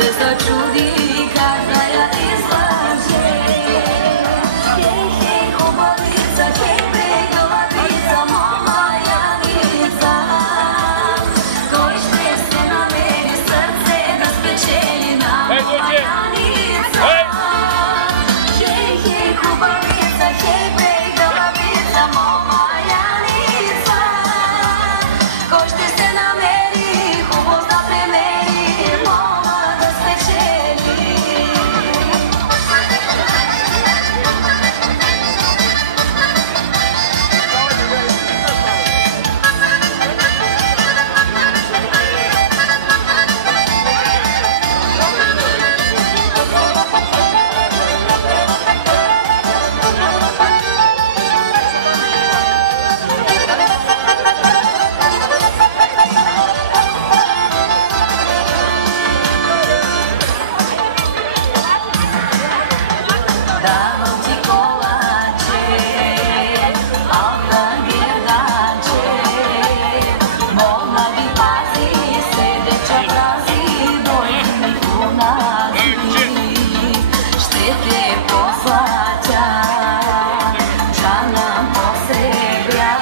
se začudi kada ja izlaže. Hej, hej, obalica, hej, preglavica, mama Janica. Košte se na meni srce da spečeli na mama Janica. Hej, hej, obalica, hej, preglavica, mama Janica. Košte se na meni, hubo da premeni, mama da spečeli. Davam ti kolače, altan bjegače. Molna bi pazi se, dečak razi, dojdi mi punazi. Štete poslaća, džana posreblja.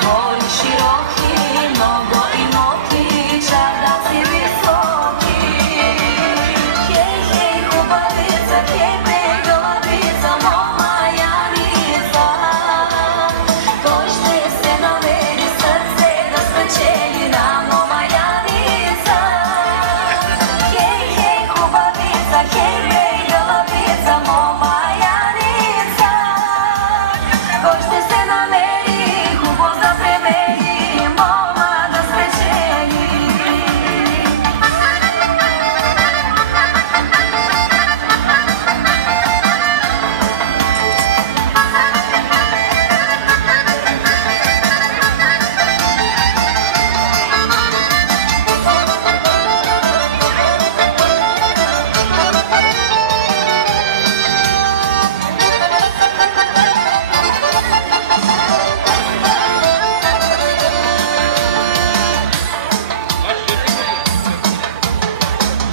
Tvori široki, mnogo i motića, da si visoki. Hej, hej, hubalica, hej, preglavica, mama Janica. Košte se na meni srce da spečeli na mama Janica. Hej, hej, hubalica, hej, preglavica, mama Janica. Košte se na meni, hubo da premeni, mama da spečeli.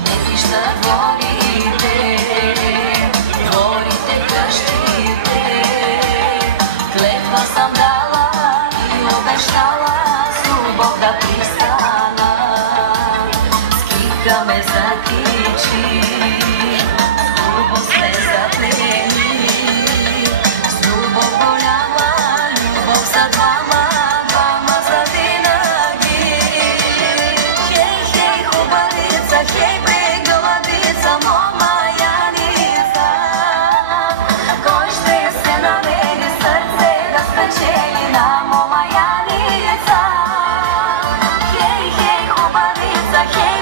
Ništa volite, volite krštite. Kletva sam dala i obeštala, zubog da pristala. Skika me zakiči, zubog sve zapleni. Zubog voljava, ljubog sad vama, vama za dinagi. Hej, hej, hubalica, hej, preglavica, mama Janica. Košte se na meni srce da spečeli na mama Janica. Hej, hej, hubalica, hej,